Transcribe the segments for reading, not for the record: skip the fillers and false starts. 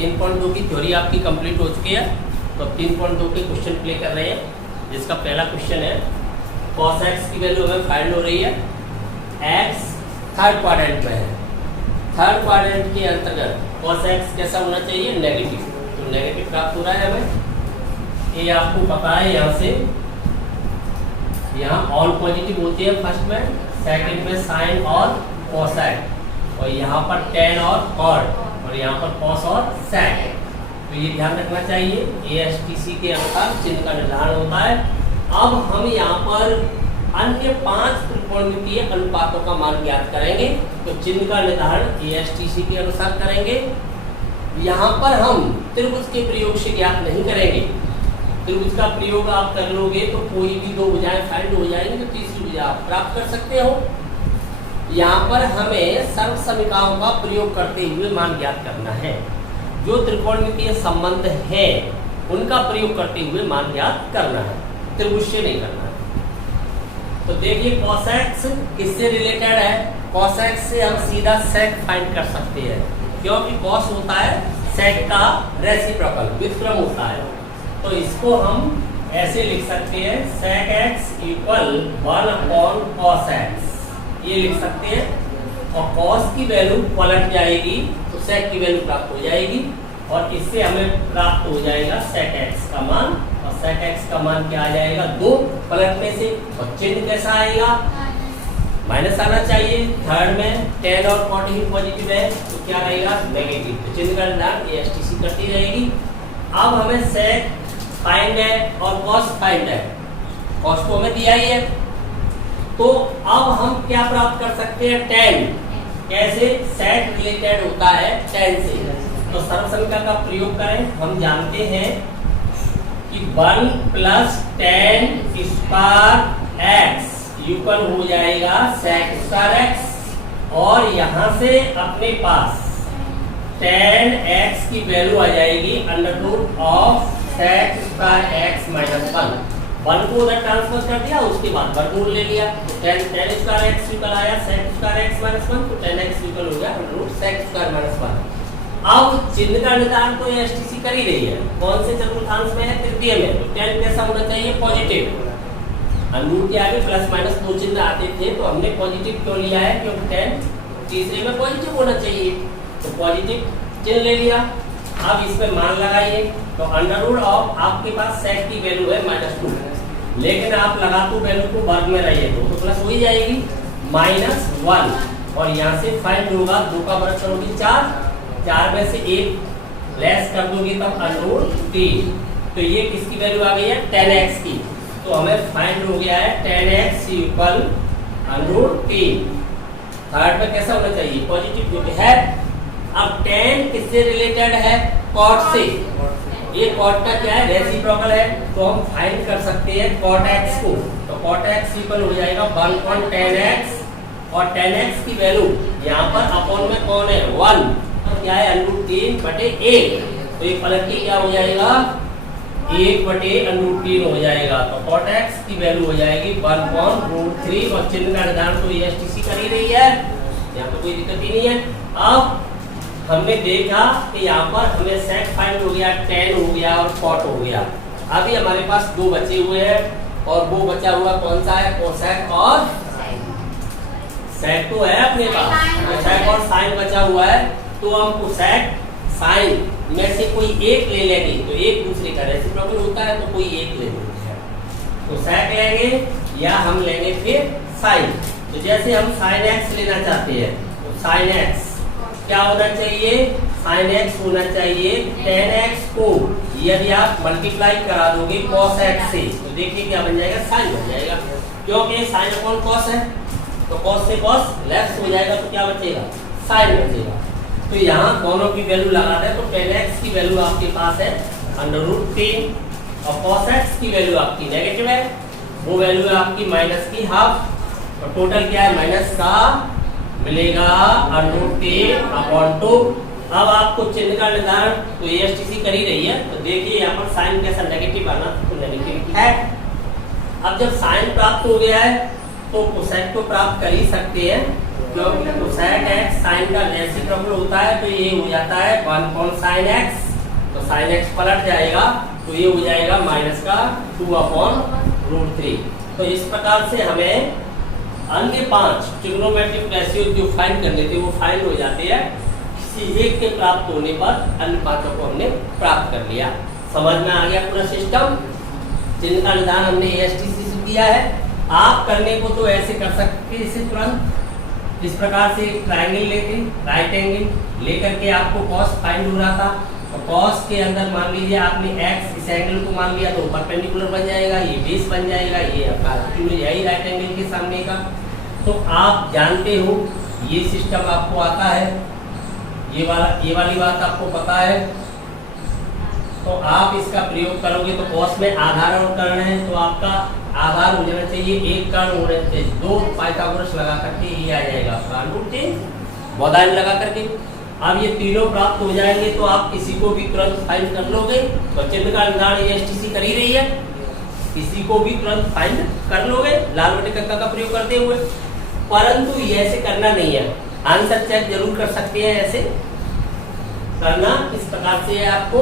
3.2 की थ्योरी आपकी कंप्लीट हो चुकी है। तो अब 3.2 के क्वेश्चन प्ले कर रहे हैं, जिसका पहला क्वेश्चन है cos x की वैल्यू हमें फाइंड हो रही है। x थर्ड क्वाड्रेंट में है, थर्ड क्वाड्रेंट के अंतर्गत cos x कैसा होना चाहिए, नेगेटिव। तो नेगेटिव प्राप्त हो रहा है हमें, ये आपको पता है। यहाँ से यहाँ ऑल पॉजिटिव होती है फर्स्ट में, सेकंड में साइन और कोसाइन, और यहाँ पर tan और cot, और यहाँ पर cos और sec। तो ये ध्यान रखना चाहिए, ASTC के अनुसार चिन्ह का निर्धारण होता है। अब हम यहाँ पर अन्य 5 त्रिकोणमितीय अनुपातों का मान ज्ञात करेंगे। तो चिन्ह का निर्धारण ASTC के अनुसार करेंगे। यहाँ पर हम त्रिभुज के प्रयोग से ज्ञात नहीं करेंगे। त्रिभुज का प्रयोग आप कर लोगे तो कोई भी दो भुजाएं फाइंड हो जाएंगी, तो तीसरी भुजा आप प्राप्त कर सकते हो। यहाँ पर हमें सर्व समीकरणों का प्रयोग करते हुए मान ज्ञात करना है। जो त्रिकोणमितीय संबंध है उनका प्रयोग करते हुए मान ज्ञात करना है, त्रिभुज से नहीं करना है। तो देखिए cos x किससे रिलेटेड है। cos x से हम सीधा sec फाइंड कर सकते हैं, क्योंकि cos होता है sec का रेसिप्रोकल, व्युत्क्रम होता है। तो इसको हम ऐसे लिख सकते हैं sec x equal 1/cos x, ये लिख सकते हैं। और cos की वैल्यू पलट जाएगी तो sec की वैल्यू प्राप्त हो जाएगी, और इससे हमें प्राप्त हो जाएगा sec x का मान। और sec x का मान क्या आ जाएगा, 2 पलटने से। और चिन्ह कैसा आएगा, माइनस आना चाहिए। थर्ड में tan और cot ही पॉजिटिव है, तो क्या रहेगा, नेगेटिव। तो चिन्ह का निर्धारण ASTC करती रहेगी। अब हमें sec फाइंड है और cos फाइंड है, cos को हमें दिया ही है। तो अब हम क्या प्राप्त कर सकते हैं, tan। कैसे, sec रिलेटेड होता है tan से। तो सर्व समीकरण का प्रयोग करें। हम जानते हैं कि 1 + tan स्क्वायर x इक्वल हो जाएगा sec स्क्वायर x, और यहाँ से अपने पास tan x की वैल्यू आ जाएगी √of sec स्क्वायर x - 1। 1 को उधर ट्रांसफर कर दिया, उसके बाद वर्गमूल ले लिया। तो tan स्क्वायर x इक्वल आया sec स्क्वायर x - 1, तो tan x इक्वल हो गया √sec स्क्वायर - 1। अब चिन्ह का निर्धारण तो ASTC कर ही रही है। कौन से चतुर्थांश में है, तृतीय में। तो tan कैसा होना चाहिए, पॉजिटिव। अनुरूप के आगे प्लस माइनस 2 चिन्ह आते थे, तो हमने पॉजिटिव क्यों लिया है, क्योंकि tan तीसरे में पॉजिटिव होना चाहिए। तो पॉजिटिव चिन्ह ले लिया। अब इसमें मान लगाइए, तो √of आपके पास sec की वैल्यू है -2, लेकिन आप लगाते वैल्यू को वर्ग में रहिए तो प्लस हो ही जाएगी -1। और यहाँ से फाइंड होगा, 2 का वर्ग करोगे 4 में से 1 लेस कर दोगे तब √3। तो ये किसकी वैल्यू आ गई है, tan x की। तो हमें फाइंड हो गया है tan x इक्वल √3। थर्ड में कैसा होना चाहिए, पॉजिटिव, क्योंकि है। अब tan किससे रिलेटेड है, cot से। ये cot का क्या है, रेसिप्रोकल है। तो हम फाइंड कर सकते हैं cot x को। तो cot x इक्वल हो जाएगा 1/tan x, और tan x की वैल्यू यहाँ पर अपॉन में कौन है, 1, तो क्या है √3/1। तो ये पलट के क्या हो जाएगा, 1/√3 हो जाएगा। तो cot x की वैल्यू हो जाएगी 1/√3। और चिन्ह का निर्धारण तो ASTC कर ही रही है, यहाँ पे कोई दिक्कत ही नहीं है। अब हमने देखा कि यहाँ पर हमें sec फाइंड हो गया, tan हो गया और cot हो गया। अभी हमारे पास 2 बचे हुए हैं, और वो बचा हुआ कौन सा है, cosec और sec तो है अपने पास, cosec और sin बचा हुआ है। तो हम cosec sin में से कोई एक ले लेंगे, तो एक दूसरे का रेसिप्रोकल होता है, तो कोई एक ले लेंगे। तो sec लेंगे या हम लेंगे फिर sin। तो जैसे हम sin x लेना चाहते हैं, तो sin x क्या होना चाहिए, sin x होना चाहिए tan x को यदि आप मल्टीप्लाई करा दोगे cos x से, तो देखिए क्या बन जाएगा, sin बन जाएगा। क्योंकि sin अपॉन cos है, तो cos से cos लेफ्ट हो जाएगा, तो क्या बचेगा, sin बचेगा। तो यहाँ दोनों की वैल्यू लगा दें, तो tan x की वैल्यू आपके पास है √3, और cos x की वैल्यू आपकी नेगेटिव है, वो वैल्यू है आपकी -½ और टोटल क्या है, माइनस का मिलेगा √3/2। अब आपको चिन्ह का निर्धारण तो ASTC कर ही रही है। तो देखिए यहाँ पर साइन कैसा, नेगेटिव आना, तो नेगेटिव है। अब जब साइन प्राप्त हो गया है तो कोसेक को प्राप्त कर ही सकते हैं, क्योंकि कोसेक एक्स साइन का रेसिप्रोकल होता है, तो ये हो जाता है 1 साइन एक्स, तो साइन एक्स पलट जाएगा तो ये हो जाएगा माइनस का 2/√3। तो इस प्रकार से हमें अन्य 5 ट्रिग्नोमेट्रिक रेशियो जो फाइंड करने थे वो फाइंड हो जाते हैं, किसी एक के प्राप्त होने पर अन्य 5 को हमने प्राप्त कर लिया। समझ में आ गया पूरा सिस्टम। चिन्ह का निदान हमने ASTC से किया है। आप करने को तो ऐसे कर सकते हैं, इसे तुरंत इस प्रकार से ट्रायंगल लेके राइट एंगल लेकर के आपको कॉस फाइंड हो रहा था, और कॉस के अंदर मान लीजिए आपने एक्स इस एंगल को मान लिया तो परपेंडिकुलर बन जाएगा, ये बेस बन जाएगा, ये आपका यही राइट एंगल के सामने का। तो आप जानते हो ये सिस्टम आपको आता है, ये वाली बात आपको पता है, तो आप इसका प्रयोग करोगे। तो कॉस में आधार और कर्ण है, तो आपका आधार हो जाना चाहिए, एक कर्ण होना चाहिए, 2 पाइथागोरस लगा करके ये आ जाएगा आपका √3 बौधायन लगा करके। अब ये तीनों प्राप्त हो जाएंगे तो आप किसी को भी तुरंत फाइंड कर लोगे। तो चिन्ह का निदान ASTC कर ही रही है, किसी को भी तुरंत फाइंड कर लोगे लाल बटे कक्का का प्रयोग करते हुए। परंतु ये ऐसे करना नहीं है, आंसर चेक जरूर कर सकते हैं। ऐसे करना इस प्रकार से है आपको,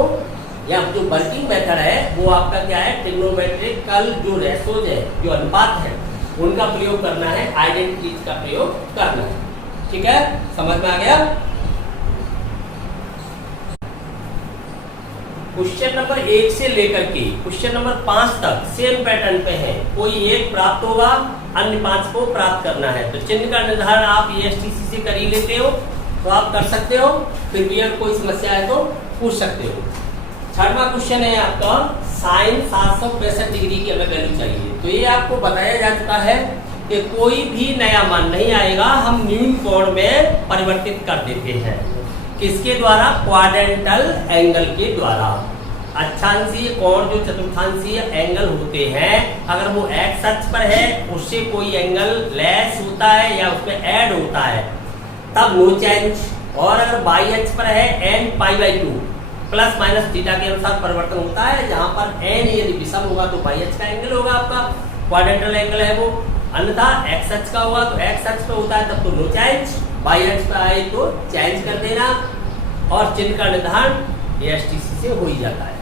या जो वर्किंग मेथड है वो आपका क्या है, ट्रिग्नोमेट्रिकल जो रेशोज है, जो अनुपात है, उनका प्रयोग करना है, आइडेंटिटीज का प्रयोग करना है। ठीक है, समझ में आ गया। क्वेश्चन नंबर 1 से लेकर के क्वेश्चन नंबर 5 तक सेम पैटर्न पे है, कोई एक प्राप्त होगा, अन्य 5 को प्राप्त करना है। तो चिन्ह का निर्धारण आप ASTC से कर ही लेते हो, तो आप कर सकते हो, फिर भी अगर कोई समस्या है तो पूछ सकते हो। 6वां क्वेश्चन है आपका, साइन 765 डिग्री की हमें वैल्यू चाहिए। तो ये आपको बताया जा चुका है कि कोई भी नया मान नहीं आएगा, हम न्यून कोण में परिवर्तित कर देते हैं। किसके द्वारा? क्वाड्रेंटल एंगल के द्वारा। अक्षांशीय कोण जो चतुर्थांशीय एंगल होते हैं, अगर वो एक्स अक्ष पर है, उससे कोई एंगल लेस होता है या उसमें ऐड होता है, तब नो चेंज। और अगर वाई अक्ष पर है n π/2 प्लस माइनस थीटा के अनुसार परिवर्तन होता है, जहां पर n यदि विषम होगा तो वाई अक्ष का एंगल होगा आपका, क्वाड्रेंटल एंगल है वो। अन्यथा एक्स अक्ष का हुआ तो एक्स अक्ष पे होता है तब तो नो चेंज, वाई अक्ष पे आए तो चेंज कर देना, और चिन्ह का निर्धारण ASTC से हो ही जाता है।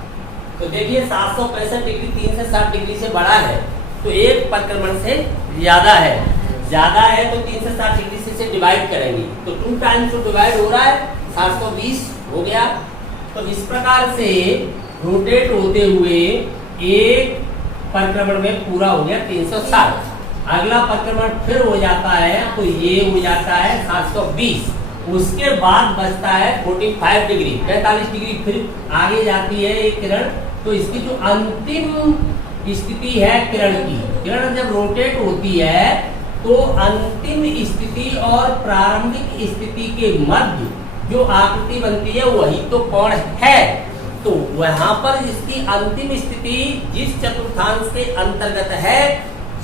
तो देखिए 765 डिग्री 360 डिग्री से बड़ा है, तो एक परिक्रमण से ज्यादा है, तो 360 डिग्री से डिवाइड करेंगे, तो 2 टाइम्स तो डिवाइड हो रहा है, 720 हो गया। तो इस प्रकार से रोटेट होते हुए एक परिक्रमण में पूरा हो गया 360। अगला परिक्रमण फिर हो जाता है तो ये हो जाता है 720, उसके बाद बचता है 45 डिग्री, 45 डिग्री फिर आगे जाती है एक किरण। तो इसकी जो अंतिम स्थिति है किरण की, किरण जब रोटेट होती है तो अंतिम स्थिति और प्रारंभिक स्थिति के मध्य जो आकृति बनती है वही तो कोण है। तो वहां पर इसकी अंतिम स्थिति जिस चतुर्थांश के अंतर्गत है,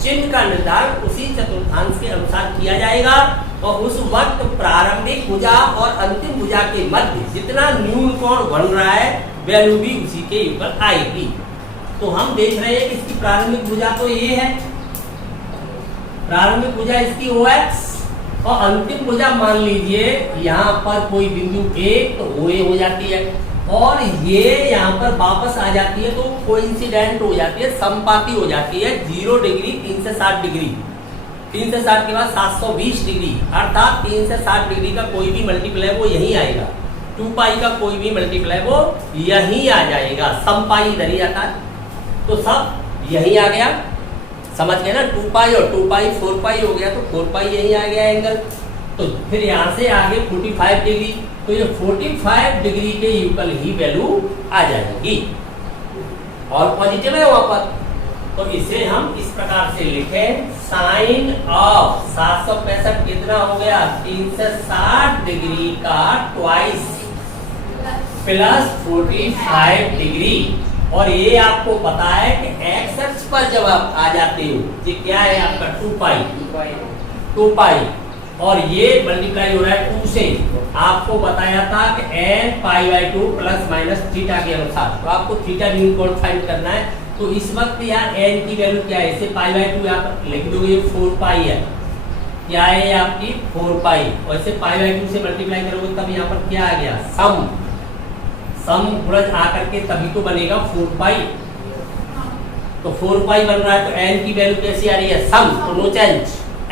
चिन्ह का निर्धारण उसी चतुर्थांश के अनुसार किया जाएगा, और उस वक्त प्रारंभिक भुजा और अंतिम भुजा के मध्य जितना न्यून कोण बन रहा है वैल्यू भी उसी के ऊपर आएगी। तो हम देख रहे हैं कि इसकी प्रारंभिक भुजा तो ये है, प्रारंभिक भुजा इसकी OX, और अंतिम भुजा मान लीजिए यहाँ पर कोई बिंदु 1 तो OA हो जाती है, और ये यहाँ पर वापस आ जाती है तो कोइंसिडेंट हो जाती है, समपाती हो जाती है 0 डिग्री 360 डिग्री, 360 के बाद 720 डिग्री, अर्थात 360 डिग्री का कोई भी मल्टीप्लाई वो यहीं आएगा, 2π का कोई भी मल्टीप्लाई वो यहीं आ जाएगा, समपाई इधर ही आता है, तो सब यहीं आ गया, समझ गए ना। 2π और 2π 4π हो गया, तो 4π यहीं आ गया एंगल। तो फिर यहाँ से आगे 45 डिग्री, तो ये 45 डिग्री के यूकल ही वैल्यू आ जाएगी, और पॉजिटिव है वहां पर। तो इसे हम इस प्रकार से लिखें, साइन ऑफ 765 कितना हो गया, 360 डिग्री का ट्वाइस प्लस 45 डिग्री। और ये आपको पता है कि एक्स अक्ष पर जब आप आ जाते हो, ये क्या है आपका 2π, और ये मल्टीप्लाई हो रहा है 2 से। आपको बताया था कि n π/2 प्लस माइनस थीटा के अनुसार, तो आपको थीटा न्यून कोण फाइंड करना है, तो तो इस वक्त यार n की वैल्यू क्या है, इसे पाई बाई 2 यहाँ पर लिख दोगे, 4 पाई है, क्या है ये आपकी 4 पाई, और इसे पाई बाई 2 से मल्टीप्लाई करोगे तब यहाँ पर क्या आ गया, सम गुणज आकर के तभी तो बनेगा 4 पाई। तो 4 पाई बन रहा है तो n की वैल्यू कैसी आ रही है, सम, तो नो चेंज,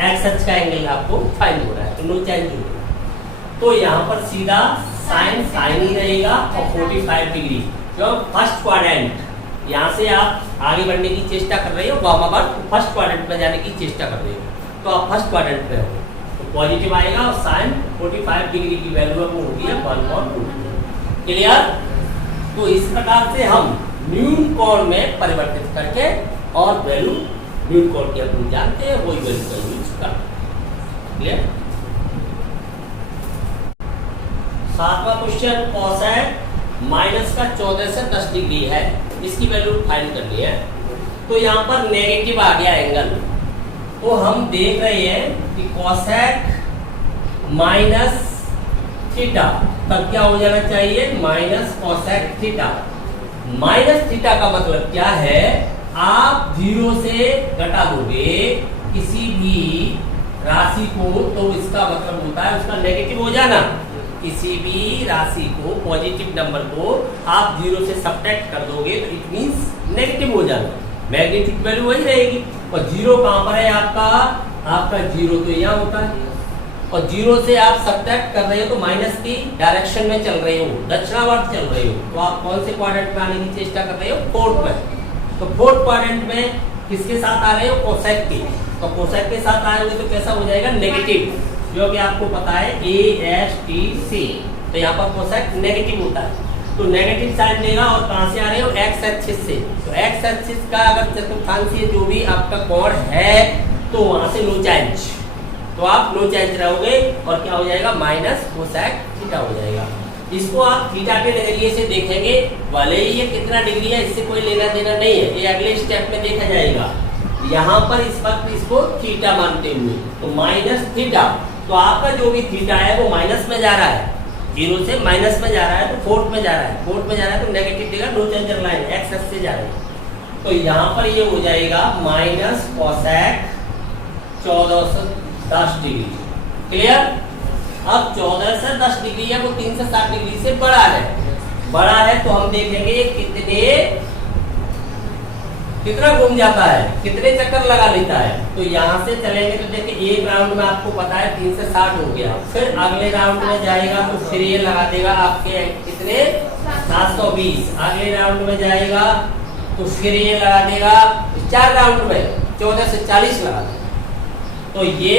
एक्स अक्ष का एंगल आपको फाइंड हो रहा है, तो नो चेंज होगा। तो यहाँ पर सीधा साइन साइन ही रहेगा और 45 डिग्री, क्यों, फर्स्ट क्वाड्रेंट, यहाँ से आप आगे बढ़ने की चेष्टा कर रहे हो, वामावर्त फर्स्ट क्वाड्रेंट में जाने की चेष्टा कर रहे हो, तो आप फर्स्ट क्वाड्रेंट पे हो, तो पॉजिटिव आएगा और साइन 45 डिग्री की वैल्यू अब होगी 1/2। क्लियर। तो इस प्रकार से हम न्यून कोण में परिवर्तित करके और वैल्यू न्यून कोण की अपन जानते हैं वही वैल्यू का यूज करते। क्लियर। 7वां क्वेश्चन, कोसेक माइनस का 14 से 10 डिग्री है, इसकी वैल्यू फाइंड करनी है। तो यहाँ पर नेगेटिव आ गया एंगल, तो हम देख रहे हैं कि कोसेक माइनस थीटा, तब क्या हो जाना चाहिए, minus cosec theta. Minus theta का मतलब क्या है, आप 0 से घटा दोगे किसी भी राशि को तो इसका मतलब होता है उसका नेगेटिव हो जाना। किसी भी राशि को, पॉजिटिव नंबर को आप 0 से सब्ट्रैक्ट कर दोगे तो इट मींस नेगेटिव हो जाना, मैग्नीट्यूड वैल्यू वही रहेगी। और 0 कहाँ पर है आपका 0 तो यहाँ होता है, और 0 से आप सब्ट्रैक्ट कर रहे हो तो माइनस की डायरेक्शन में चल रहे हो, दक्षिणावर्त चल रहे हो, तो आप कौन से क्वाड्रेंट में आने की चेष्टा कर रहे हो, फोर्थ में। तो फोर्थ क्वाड्रेंट में किसके साथ आ रहे हो, कोसेक के, तो कोसेक के साथ आएंगे तो कैसा हो जाएगा, नेगेटिव, जो कि आपको पता है ASTC, तो यहाँ पर कोसेक नेगेटिव होता है, तो नेगेटिव साइन लेगा। और कहाँ से आ रहे हो, एक्स एक्सिस से, तो एक्स एक्सिस का अगर चतुर्थांशीय जो भी आपका कोण है तो वहां से नो चेंज, तो आप नो चेंज रहोगे और क्या हो जाएगा, माइनस कोसेक थीटा हो जाएगा। इसको आप थीटा के नजरिए से देखेंगे, भले ही ये कितना डिग्री है इससे कोई लेना देना नहीं है, ये अगले स्टेप में देखा जाएगा। यहाँ पर इस वक्त इसको थीटा मानते हुए तो माइनस थीटा, तो आपका जो भी थीटा है वो माइनस में जा रहा है, 0 से माइनस में जा रहा है, तो फोर्थ में जा रहा है, फोर्थ में जा रहा है तो नेगेटिव देगा, no change line X axis से जा रही है, तो यहाँ पर ये हो जाएगा माइनस कोसेक 14 से 10 डिग्री। क्लियर। अब 14 से 10 डिग्री है वो 3 से 7 डिग्री से बड़ा है, तो हम देखेंगे कितना घूम जाता है, कितने चक्कर लगा लेता है। तो यहाँ से चलेंगे तो देखिए एक राउंड में आपको पता है 3 से 60 हो गया, फिर अगले राउंड में जाएगा तो फिर ये लगा देगा आपके कितने 720, अगले राउंड में जाएगा तो फिर ये लगा देगा 4 राउंड में 14 से 40 लगा देगा। तो ये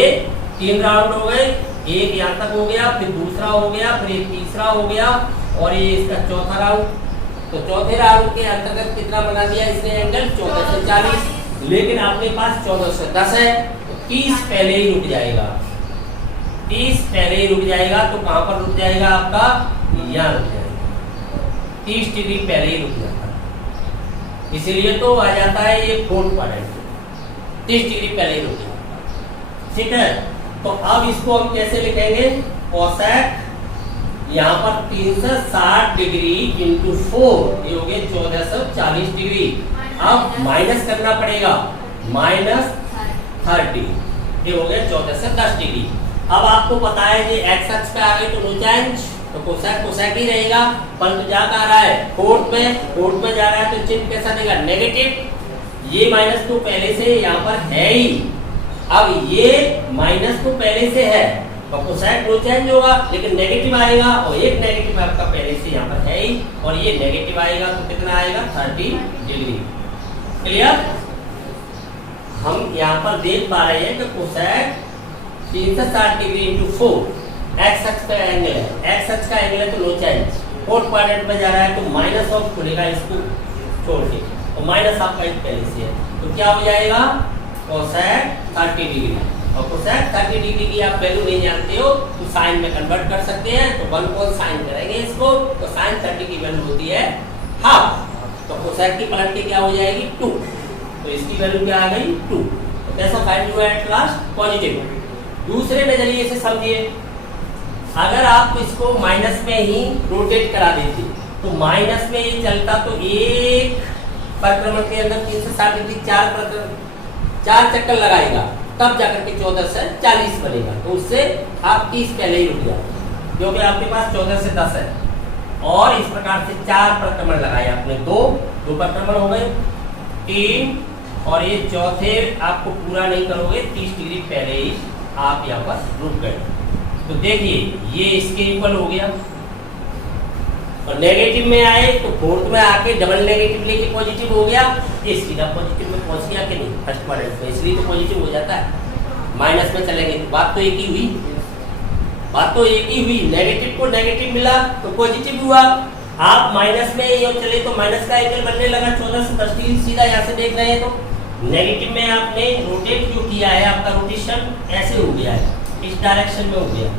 3 राउंड हो गए, एक यहाँ तक हो गया, फिर दूसरा हो गया, फिर एक तीसरा हो गया और ये इसका चौथा राउंड। तो चौथे राउंड के अंतर्गत कितना बना दिया इसने एंगल, 14 से 40, लेकिन आपके पास 14 से 10 है तो 30 पहले ही रुक जाएगा, 30 पहले ही रुक जाएगा। तो कहां पर रुक जाएगा आपका, यहाँ रुक जाएगा, 30 डिग्री पहले ही रुक जाता है, इसीलिए तो आ जाता है ये फोर्थ क्वाड्रेंट, 30 डिग्री पहले ही रुक जाता। ठीक है, तो अब इसको हम कैसे लिखेंगे, कोसेक यहाँ पर 360 डिग्री इंटू 4, ये हो गए 1440 डिग्री। अब माइनस करना पड़ेगा, -30, ये हो गए 14 से 10 डिग्री। अब आपको पता है कि एक्स अक्ष पे आ गए तो नो चेंज, तो कोसेक कोसेक ही रहेगा, परंतु जा कहाँ रहा है, फोर्थ में जा रहा है तो चिन्ह कैसा देगा, नेगेटिव। ये माइनस तो पहले से यहाँ पर है ही, अब ये माइनस तो पहले से है तो कोसेक नो चेंज होगा, लेकिन नेगेटिव आएगा और एक नेगेटिव आपका पहले से यहाँ पर है ही, और ये नेगेटिव आएगा तो कितना आएगा, 30 डिग्री। क्लियर। हम यहाँ पर देख पा रहे हैं कि कोसेक 360 डिग्री इंटू 4 एक्स अक्ष का एंगल है, एक्स अक्ष का एंगल है तो नो चेंज, फोर्थ क्वाड्रेंट में जा रहा है तो माइनस ऑफ खुलेगा इसको छोड़ के, तो माइनस आपका एक पहले से है, तो क्या हो जाएगा, कोसेक 30 डिग्री। और कोसेक 30 डिग्री की आप वैल्यू नहीं जानते हो तो साइन में कन्वर्ट कर सकते हैं, तो 1 को साइन करेंगे इसको, तो साइन 30 की वैल्यू होती है हाफ, तो कोसेक की पलट के क्या हो जाएगी 2, तो इसकी वैल्यू क्या आ गई 2। तो कैसा फाइंड हुआ एट लास्ट, पॉजिटिव। दूसरे नजरिए से समझिए, अगर आप इसको माइनस में ही रोटेट करा देते तो माइनस में ये चलता तो एक परिक्रमण के अंदर 360 डिग्री 4 चक्कर लगाएगा, तब जाकर के 14 से 40 बनेगा। तो उससे आप 30 पहले ही रुक जाओ, क्योंकि आपके पास 14 से 10 है। और इस प्रकार से 4 परिक्रमण लगाए आपने, दो परिक्रमण हो गए, 3, और ये चौथे आपको पूरा नहीं करोगे, 30 डिग्री पहले ही आप यहाँ पर रुक गए। तो देखिए ये इसके इक्वल हो गया, और नेगेटिव में आए तो फोर्थ में आके डबल नेगेटिव लेके पॉजिटिव हो गया, ये सीधा पॉजिटिव में पहुंच गया कि नहीं फर्स्ट क्वाड्रेंट में, इसलिए तो पॉजिटिव हो जाता है। माइनस में चलेंगे तो बात तो एक ही हुई, नेगेटिव को नेगेटिव मिला तो पॉजिटिव हुआ। आप माइनस में ये चले तो माइनस का एंगल बनने लगा 14 से 10 डिग्री, सीधा यहाँ से देख रहे हैं तो नेगेटिव में आपने रोटेट जो किया है, आपका रोटेशन ऐसे हो गया है, इस डायरेक्शन में हो गया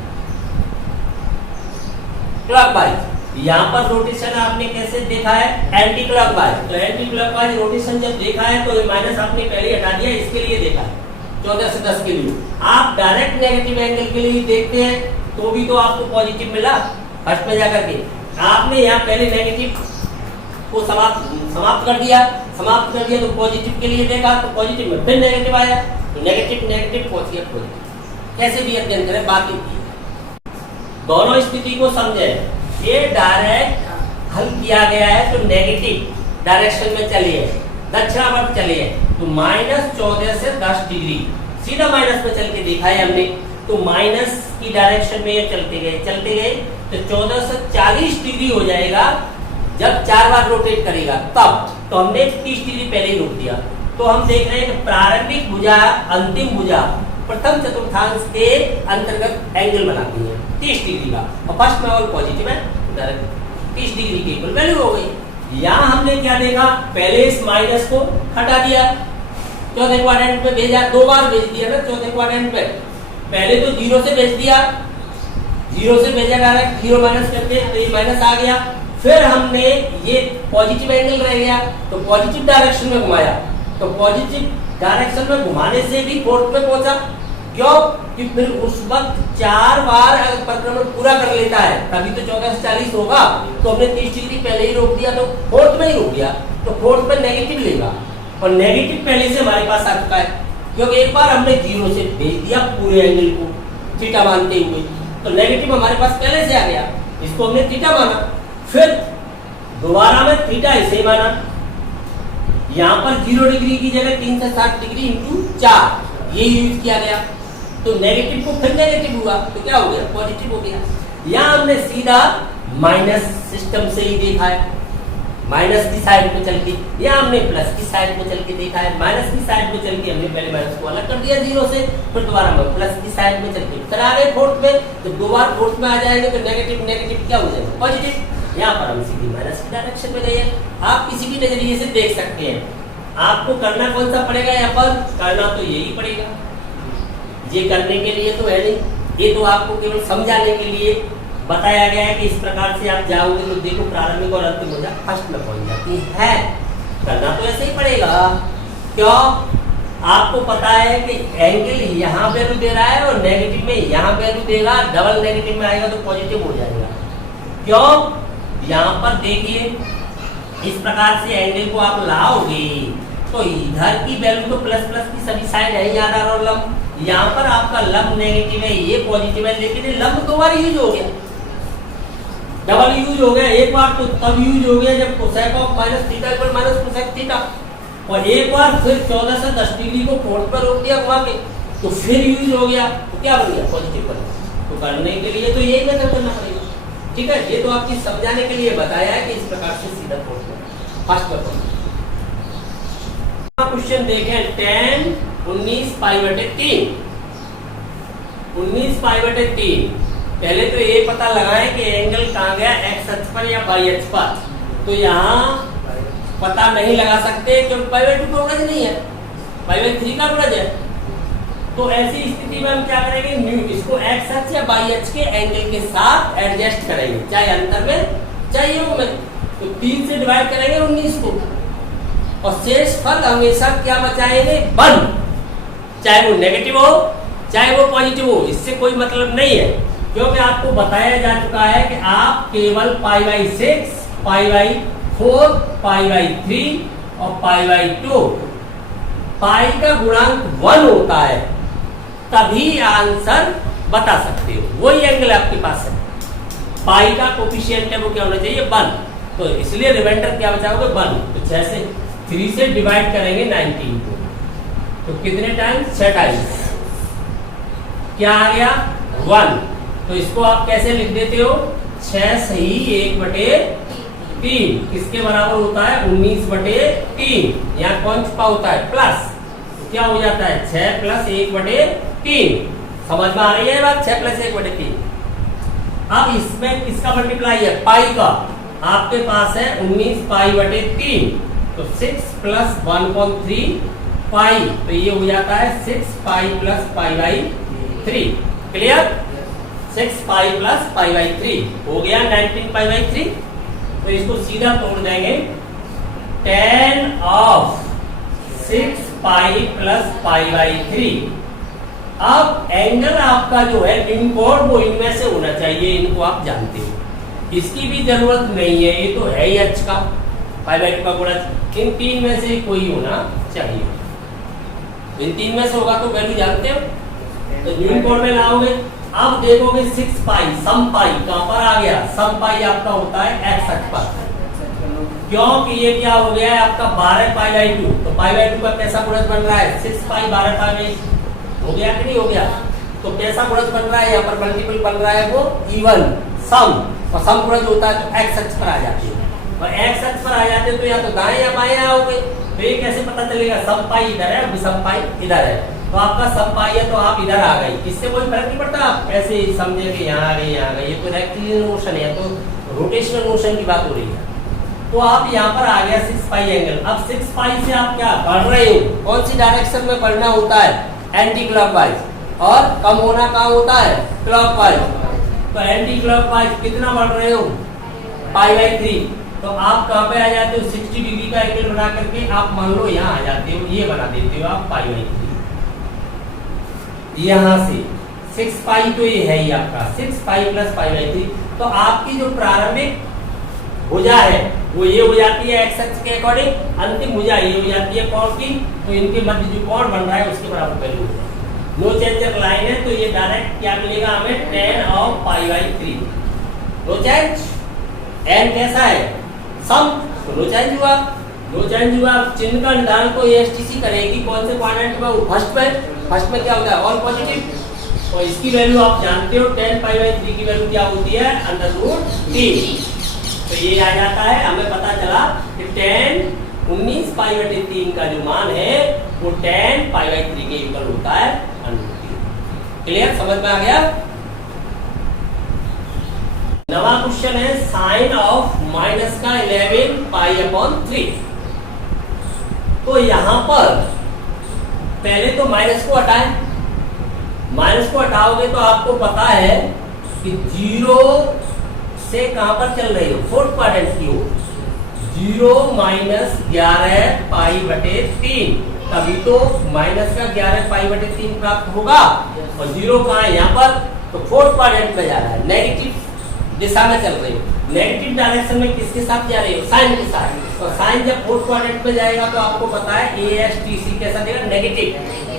क्लॉकवाइज। यहाँ पर रोटेशन आपने कैसे देखा है, एंटी क्लॉकवाइज। तो एंटी क्लॉकवाइज रोटेशन जब देखा है तो ये माइनस आपने पहले हटा दिया, इसके लिए देखा है 14 से 10 के लिए। आप डायरेक्ट नेगेटिव एंगल के लिए देखते हैं तो भी तो आपको पॉजिटिव मिला फर्स्ट में जाकर के। आपने यहाँ पहले नेगेटिव को समाप्त कर दिया तो पॉजिटिव के लिए देखा तो पॉजिटिव में फिर नेगेटिव आया, तो नेगेटिव पहुंच गया पॉजिटिव। कैसे भी अध्ययन करें, बात ही दोनों स्थिति को समझे। ये डायरेक्ट हल किया गया है तो नेगेटिव डायरेक्शन में चलिए, दक्षिणावर्त चलिए, तो -14 से 10 डिग्री सीधा माइनस में चल के देखा है हमने। तो माइनस की डायरेक्शन में ये चलते गए तो 14 से 40 डिग्री हो जाएगा जब 4 बार रोटेट करेगा तब। तो हमने 30 डिग्री पहले ही रोक दिया। तो हम देख रहे हैं कि प्रारंभिक भुजा अंतिम भुजा प्रथम चतुर्थांश के अंतर्गत एंगल बनाती है 30 डिग्री का, और फर्स्ट में और पॉजिटिव है, 30 डिग्री की इक्वल वैल्यू हो गई। यहाँ हमने क्या देखा, पहले इस माइनस को हटा दिया, चौथे क्वाड्रेंट में भेजा, 2 बार भेज दिया ना चौथे क्वाड्रेंट में। पहले तो 0 से भेज दिया, 0 से भेजा डायरेक्ट, 0 माइनस करके तो ये माइनस आ गया। फिर हमने ये पॉजिटिव एंगल रह गया तो पॉजिटिव डायरेक्शन में घुमाया, तो पॉजिटिव डायरेक्शन में घुमाने से भी फोर्थ में पहुंचा। क्यों? कि फिर उस वक्त 4 बार अगर परिक्रमण पूरा कर लेता है तभी तो 14 से 40 होगा। तो हमने 30 डिग्री पहले ही रोक दिया तो फोर्थ में ही रोक दिया, तो फोर्थ में नेगेटिव लेगा, और नेगेटिव पहले से हमारे पास आ चुका है क्योंकि एक बार हमने 0 से भेज दिया पूरे एंगल को थीटा मानते हुए, तो नेगेटिव हमारे पास पहले से आ गया, इसको हमने थीटा माना। फिर दोबारा में थीटा ऐसे ही माना, यहाँ पर 0 डिग्री की जगह 360 डिग्री इंटू 4 ये यूज किया गया, तो नेगेटिव को फिर नेगेटिव हुआ तो क्या हो गया, पॉजिटिव हो गया। यहाँ हमने सीधा माइनस सिस्टम से ही देखा है, माइनस की साइड में चल के, या हमने प्लस की साइड में चल के देखा है। माइनस की साइड में चल के हमने पहले माइनस को अलग कर दिया 0 से, फिर दोबारा हम प्लस की साइड में चल के फिर आ गए फोर्थ में, तो 2 बार फोर्थ में आ जाएंगे तो नेगेटिव क्या हो जाएगा, पॉजिटिव। यहाँ पर हम सीधी माइनस की डायरेक्शन में गए। आप किसी भी नजरिए से देख सकते हैं, आपको करना कौन सा पड़ेगा, यहाँ पर करना तो यही पड़ेगा, ये करने के लिए तो है नहीं, ये तो आपको केवल समझाने के लिए बताया गया है कि इस प्रकार से आप जाओगे तो देखो प्रारंभिक और अंतिम भुजा फर्स्ट में पहुंच जाती है। करना तो ऐसे ही पड़ेगा, क्यों? आपको पता है कि एंगल यहाँ वैल्यू दे रहा है और नेगेटिव में यहाँ वैल्यू देगा, डबल नेगेटिव में आएगा तो पॉजिटिव हो जाएगा। क्यों? यहाँ पर देखिए इस प्रकार से एंगल को आप लाओगे तो इधर की वैल्यू तो प्लस की सभी साइड है, आधार और लंब। यहाँ पर आपका लंब नेगेटिव है, ये पॉजिटिव है, लेकिन ये लंब 2 बार यूज हो गया, डबल यूज हो गया। एक बार तो तब यूज हो गया जब cosec of minus theta equal minus cosec theta, और एक बार फिर 14 से 10 डिग्री को फोर्थ पर रोक दिया घुमा के, तो फिर यूज हो गया, तो क्या बन गया, पॉजिटिव बन गया। तो करने के लिए तो यही मेथड करना पड़ेगा, ठीक है। ये तो आपकी समझाने के लिए बताया है कि इस प्रकार से सीधा फोर्थ में फर्स्ट पर पहुंचे। क्वेश्चन देखें, 10 19 π/3 19 π/3। पहले तो ये पता लगाएं कि एंगल कहाँ गया, एक्स अक्ष पर या वाई अक्ष पर। तो यहाँ पता नहीं लगा सकते क्योंकि π/2 का गुणज नहीं है, π/3 का गुणज है। तो ऐसी स्थिति में हम क्या करेंगे, न्यू इसको एक्स अक्ष या वाई अक्ष के एंगल के साथ एडजस्ट करेंगे, चाहे अंतर में चाहे योग में। तो 3 से डिवाइड करेंगे 19 को, और शेष फल हमेशा क्या बचाएंगे, 1, चाहे वो नेगेटिव हो चाहे वो पॉजिटिव हो, इससे कोई मतलब नहीं है, क्योंकि आपको बताया जा चुका है कि आप केवल π/6 π/4 π/3 और पाई बाई 2, पाई का गुणांक 1 होता है तभी आंसर बता सकते हो। वही एंगल आपके पास है, पाई का कोफिशिएंट है वो क्या होना चाहिए 1, तो इसलिए रिमाइंडर क्या बचाओगे 1। तो 6 से 3 से डिवाइड करेंगे 19 को, तो कितने टाइम्स 6 टाइम्स, क्या आ गया 1। तो इसको आप कैसे लिख देते हो 6 सही 1/3, किसके बराबर होता है 19/3, यहाँ कौन छुपा होता है प्लस, तो क्या हो जाता है 6 + 1/3। समझ में आ रही है बात, 6 + 1/3। अब इसमें किसका मल्टीप्लाई है पाई का, आपके पास है 19 पाई/3, तो 6 + 1/3 पाई, तो ये हो जाता है 6 पाई + पाई/3। क्लियर, 6 पाई + पाई/3 हो गया 19 पाई/3। तो इसको सीधा तोड़ देंगे, 10 ऑफ 6 पाई + पाई/3। अब एंगल आपका जो है इनकोड वो इनमें से होना चाहिए, इनको आप जानते हो, इसकी भी जरूरत नहीं है, ये तो है ही h का पाई/2 का गुणज, इन तीन में से कोई होना चाहिए। इन तीन में से होगा तो वैल्यू जानते हो, तो न्यून कोड में लाओगे। अब देखोगे 6 पाई सम पाई कहां पर आ गया, सम पाई आपका होता है x अक्ष पर, क्योंकि ये क्या हो गया है आपका 12 पाई/2, तो पाई/2 का कैसा गुणज बन रहा है 6 पाई 12 पाई हो गया कि नहीं हो गया, तो कैसा गुणज बन रहा है यहाँ पर मल्टीपल बन रहा है वो इवन सम, और सम गुणज होता है तो x अक्ष पर आ जाती है, और x अक्ष पर आ जाते हैं तो या तो दाएं या बाएं आओगे, तो ये कैसे पता चलेगा सम पाई इधर है विषम पाई इधर है, तो आपका सम पाई है तो आप इधर आ गए, इससे कोई फर्क नहीं पड़ता, आप ऐसे समझे कि यहाँ आ गए यहाँ आ गए, ये तो रेक्टिलिनियर मोशन है, तो रोटेशनल मोशन की बात हो रही है। तो आप यहाँ पर आ गया 6 पाई एंगल, अब 6 पाई से आप क्या बढ़ रहे हो, कौन सी डायरेक्शन में बढ़ना होता है एंटी क्लॉकवाइज, और कम होना कहाँ होता है क्लॉकवाइज, तो एंटी क्लॉकवाइज कितना बढ़ रहे हो पाई/3, तो आप कहाँ पे आ जाते हो 60 डिग्री का एंगल बना करके आप मान लो यहाँ आ जाते हो, ये बना देते हो आप पाई/3, यहाँ से 6 पाई तो ये है ही आपका 6 पाई + पाई/3, तो आपकी जो प्रारंभिक भुजा है वो ये हो जाती है x अक्ष के अकॉर्डिंग, अंतिम भुजा ये हो जाती है कोण की, तो इनके मध्य जो कोण बन रहा है उसके बराबर वैल्यू होता है। नो चेंजर लाइन है तो ये डायरेक्ट क्या मिलेगा हमें 10 ऑफ पाई/3, नो चेंज, n कैसा है सम, तो नो चेंज हुआ, नो चेंज हुआ। चिन्ह का निदान को ASTC करेगी कौन से क्वाड्रेंट में, फर्स्ट में क्या होता है ऑल पॉजिटिव, और इसकी वैल्यू आप जानते हो 10 पाई/3 की वैल्यू क्या होती है √3, तो ये आ जाता है, हमें पता चला कि 19 पाई/3 का जो मान है वो 10 पाई/3 के इक्वल होता है √3। क्लियर, समझ में आ गया। नवा क्वेश्चन है साइन ऑफ माइनस का 11 पाई/3। तो यहां पर पहले तो माइनस को हटाएं, माइनस को हटाओगे तो आपको पता है कि 0 से कहां पर चल रही हो फोर्थ क्वाड्रेंट की ओर, 0 - 11 पाई/3, तभी तो माइनस का 11 पाई/3 प्राप्त होगा, और 0 कहां है यहाँ पर, तो फोर्थ क्वाड्रेंट में जा रहा है, नेगेटिव दिशा में चल रही हो, नेगेटिव डायरेक्शन में किसके साथ जा रही हो साइन के साथ, तो साइन जब फोर्थ क्वाड्रेंट में जाएगा तो आपको पता है ASTC कैसा देगा नेगेटिव,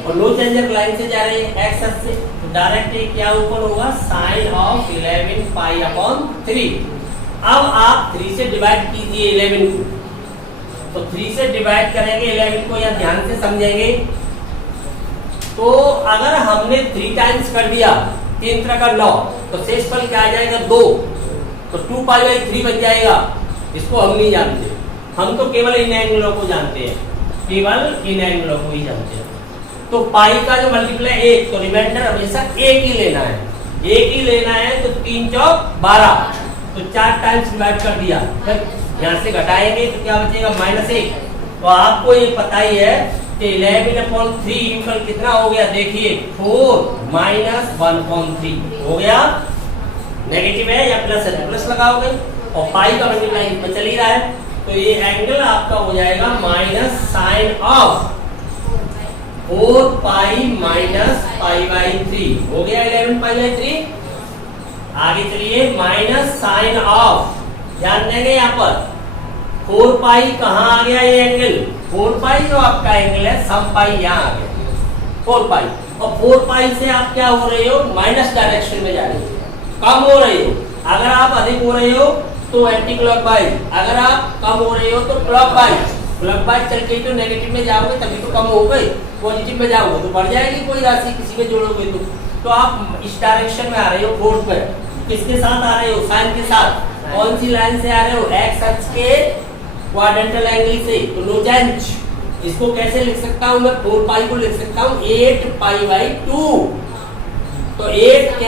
और नो चेंजर लाइन से जा रही है x अक्ष से, तो डायरेक्ट क्या ऊपर होगा साइन ऑफ 11 पाई/3। अब आप 3 से डिवाइड कीजिए 11 को, तो 3 से डिवाइड करेंगे 11 को, या ध्यान से समझेंगे, तो अगर हमने 3 टाइम्स कर दिया 3 का 9, तो शेषफल क्या आ जाएगा 2, तो 2 पाई/3 बन जाएगा। इसको हम नहीं जानते, हम तो केवल इन एंगलों को जानते हैं, केवल इन एंगलों को ही जानते हैं। तो पाई का जो मल्टीप्लाई 1, तो रिमाइंडर हमेशा 1 ही लेना है, 1 ही लेना है, तो 3 चौक 12, तो 4 टाइम्स डिवाइड कर दिया, फिर यहाँ से घटाएंगे तो क्या बचेगा -1। तो आपको ये पता ही है कि 11/3 इक्वल कितना हो गया, देखिए 4 - 1/3 हो गया, नेगेटिव है या प्लस है, प्लस लगाओगे, और पाई का मल्टीप्लाई इसमें चल ही रहा है, तो ये एंगल आपका हो जाएगा माइनस साइन ऑफ 4 पाई - पाई/3 हो गया 11 पाई/3। आगे चलिए माइनस साइन ऑफ, ध्यान देंगे यहाँ पर 4 पाई कहाँ आ गया ये एंगल? 4 पाई जो आपका एंगल है सम पाई यहाँ आ गया 4 पाई। और 4 पाई से आप क्या हो रहे हो? माइनस डायरेक्शन में जा रहे हो, कम हो रहे हो। अगर आप अधिक हो रहे हो तो एंटी क्लॉकवाइज, अगर आप कम हो रहे हो तो क्लॉकवाइज। क्लॉकवाइज चल के तो नेगेटिव में जाओगे तभी तो कम हो गई, पॉजिटिव में जाओगे तो बढ़ जाएगी कोई राशि, किसी में जोड़ोगे तो आप इस डायरेक्शन में आ रहे हो 4 में। किसके साथ आ रहे हो? साइन के साथ। कौन सी लाइन से आ रहे हो? एक्स अक्ष के क्वाड्रेंटल एंगल से, तो नो चेंज। इसको कैसे लिख सकता हूं मैं? 4 पाई को लिख सकता हूं 8 पाई बाई 2। तो 8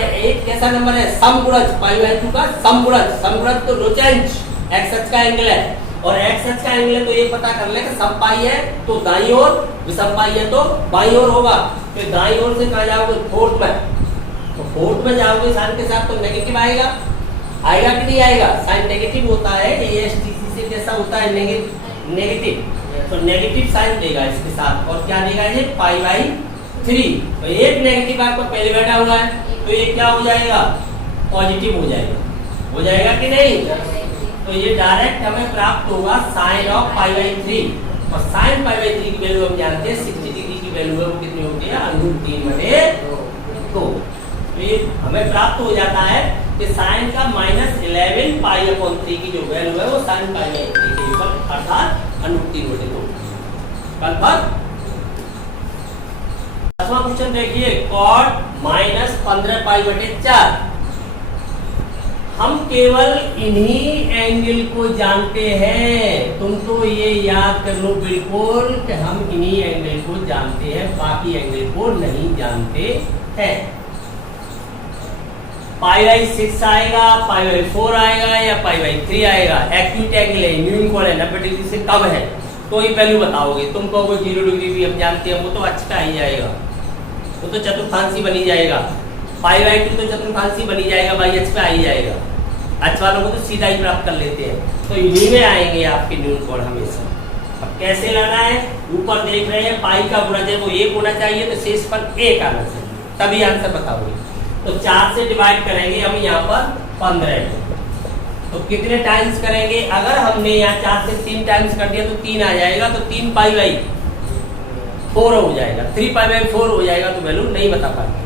कैसा नंबर है? समगुणज, पाई बाई 2 का समगुणज। समगुणज तो नो चेंज, एक्स अक्ष का एंगल है। और एक्स अक्ष का एंगल है तो ये पता कर ले कि सम पाई है तो दाईं ओर, विषम पाई है तो बाईं ओर होगा। फिर दाईं ओर से कहां जाओगे? 4 में। तो 4 में जाओगे साइन के साथ तो नेगेटिव आएगा, आएगा कि नहीं आएगा? साइन नेगेटिव होता है, ASTC से कैसा होता है? नेगेटिव। तो नेगेटिव साइन देगा इसके साथ। और क्या देगा ये? Pi by 3। तो एक नेगेटिव आपका पहले बैठा हुआ है तो ये क्या हो जाएगा? पॉजिटिव हो जाएगा। हो जाएगा कि नहीं? तो ये डायरेक्ट हमें प्राप्त होगा साइन ऑफ पाई बाई 3। और साइन पाई बाई 3 की वैल्यू हम जानते हैं 60 डिग्री की वैल्यू है वो कितनी होती है? √3/2। तो ये हमें प्राप्त हो जाता है कि साइन का -11 पाई अपॉन 3 की जो वैल्यू है वो साइन पाई बाई 3 के ऊपर अर्थात √3/2। कन्फर्म? 10वां क्वेश्चन देखिए, cot -15 पाई/4। हम केवल इन्हीं एंगल को जानते हैं, तुम तो ये याद कर लो बिल्कुल कि हम इन्हीं एंगल को जानते हैं, बाकी एंगल को नहीं जानते हैं। π/6 आएगा, π/4 आएगा या π/3 आएगा। एक्यूट एंगल है, न्यून कोण है, 90 डिग्री से कम है तो ही वैल्यू बताओगे। तुम कहोगे 0 डिग्री भी हम जानते हैं, वो तो अच्छा ही जाएगा, वो तो चतुर्थांशी बनी जाएगा। π/2 तो चतुर्थांशी बनी जाएगा, बाई h पे आ ही जाएगा। h वालों को तो सीधा ही प्राप्त कर लेते हैं। तो इन्हीं में आएंगे आपके न्यून कोण हमेशा। अब कैसे लाना है? ऊपर देख रहे हैं पाई का गुणज है वो 1 होना चाहिए तो शेषफल 1 आना चाहिए, तभी आंसर बताओगे। तो 4 से डिवाइड करेंगे हम यहाँ पर 15 तो कितने टाइम्स करेंगे? अगर हमने यहाँ 4 से 3 टाइम्स कर दिया तो 3 आ जाएगा, तो 3 π/4 हो जाएगा, 3 π/4 हो जाएगा तो वैल्यू नहीं बता पाएंगे।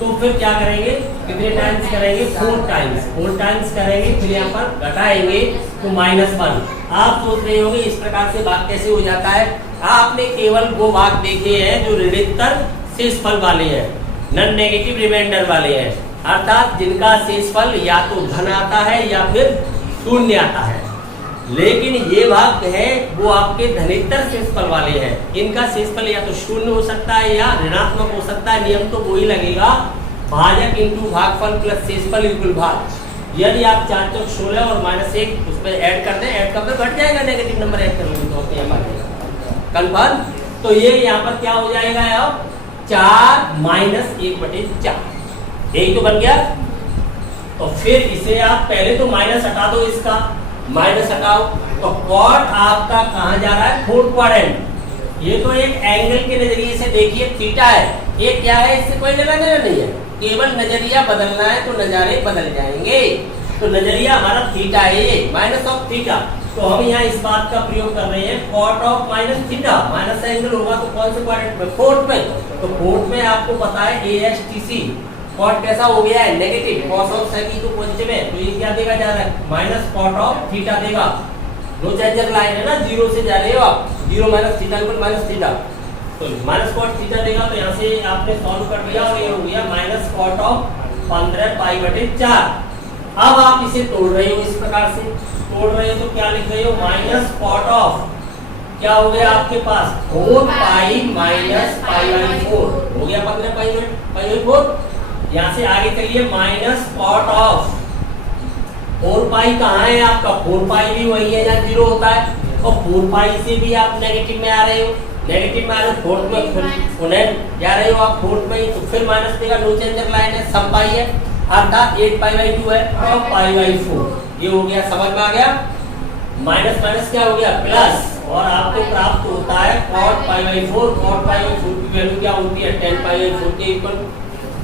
तो फिर क्या करेंगे? कितने टाइम्स करेंगे? 4 टाइम्स करेंगे, फिर यहाँ पर घटाएंगे तो -1। आप सोच रहे होंगे इस प्रकार से भाग कैसे हो जाता है? आपने केवल वो भाग देखे हैं जो ऋणात्तर शेषफल वाले हैं, नॉन नेगेटिव रिमाइंडर वाले हैं, अर्थात जिनका शेषफल या तो धन आता है या फिर शून्य आता है। लेकिन ये भाग है वो आपके धनेतर शेषफल वाले हैं, इनका शेषफल या तो शून्य हो सकता है या ऋणात्मक हो सकता है। नियम तो वही लगेगा, भाजक इंटू भागफल प्लस शेषफल इक्वल भाग। यदि आप 4 चौक 16 और -1 उसमें ऐड कर दें घट जाएगा, नेगेटिव नंबर ऐड कर लेंगे तो कन्फर्म। तो ये यहाँ पर क्या हो जाएगा? अब 4 - 1/4 एक तो बन गया। तो फिर इसे आप पहले तो माइनस हटा दो, इसका माइनस हटाओ तो कॉट आपका कहां जा रहा है? 4 क्वाड्रेंट। ये तो एक एंगल के नजरिए से देखिए थीटा है, ये क्या है? इससे कोई लेना देना नहीं है, केवल नजरिया बदलना है तो नजारे बदल जाएंगे। तो नजरिया हमारा थीटा है, ये माइनस ऑफ थीटा। तो हम यहाँ इस बात का प्रयोग कर रहे हैं cot of minus theta. Minus angle होगा तो कौन से क्वाड्रेंट में? 4th में। तो 4th में आपको पता है ASTC कॉट कैसा हो गया है? नेगेटिव। कॉस ऑफ साइन तो पॉजिटिव है, तो ये क्या देगा जा रहा है? माइनस कॉट ऑफ थीटा देगा। नो चेंजर लाइन है ना, 0 से जा रहे हो आप, 0 - थीटा इक्वल माइनस थीटा, तो माइनस कॉट थीटा देगा। तो यहाँ से आपने सॉल्व कर दिया और ये हो गया माइनस कॉट ऑफ 15 π/4। अब आप इसे तोड़ रहे हो, इस प्रकार से तोड़ रहे हो तो क्या लिख रहे हो? माइनस कॉट ऑफ क्या हो गया आपके पास? 4 पाई माइनस π/4 हो गया 15 π/4। यहाँ से आगे चलिए माइनस कॉट ऑफ 4 पाई कहाँ है आपका? 4 पाई भी वही है जहाँ 0 होता है, और 4 पाई से भी आप नेगेटिव में आ रहे हो, नेगेटिव में आ रहे हो 4th में पुनः जा रहे हो आप 4th में, तो फिर माइनस देगा। नो चेंजर लाइन है, सम पाई है अर्थात 8 π/2 है और π/4 ये हो गया। समझ में आ गया? माइनस माइनस क्या हो गया? प्लस। और आपको प्राप्त होता है cot π/4। cot π/4 की वैल्यू क्या होती है? 10 π/4 के इक्वल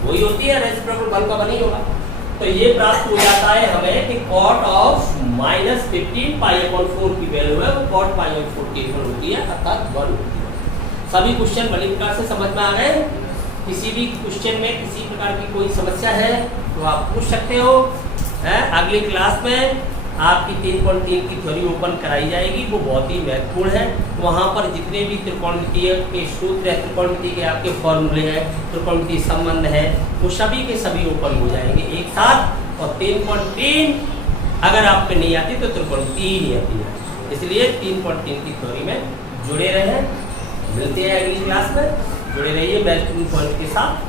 वही होती है, रेसिप्रोकल बल का बनी होगा। तो ये प्राप्त हो जाता है हमें कि cot ऑफ -15 π/4 की वैल्यू है वो cot π/4 की इक्वल होती है, अर्थात 1 होती है। सभी क्वेश्चन भली प्रकार से समझ में आ गए। किसी भी क्वेश्चन में किसी प्रकार की कोई समस्या है तो आप पूछ सकते हो। अगली क्लास में आपकी 3.3 की थ्योरी ओपन कराई जाएगी, वो बहुत ही महत्वपूर्ण है। वहाँ पर जितने भी त्रिकोणमितीय के सूत्र है, त्रिकोणमिति के आपके फॉर्मूले हैं, त्रिकोणमितीय संबंध है, वो सभी के सभी ओपन हो जाएंगे एक साथ। और 3.3 अगर आप पे नहीं आती तो त्रिकोणमिति ही नहीं आती है, इसलिए 3.3 की थ्योरी में जुड़े रहें। मिलते हैं अगली क्लास में, जुड़े रहिए महत्वपूर्ण पॉइंट के साथ।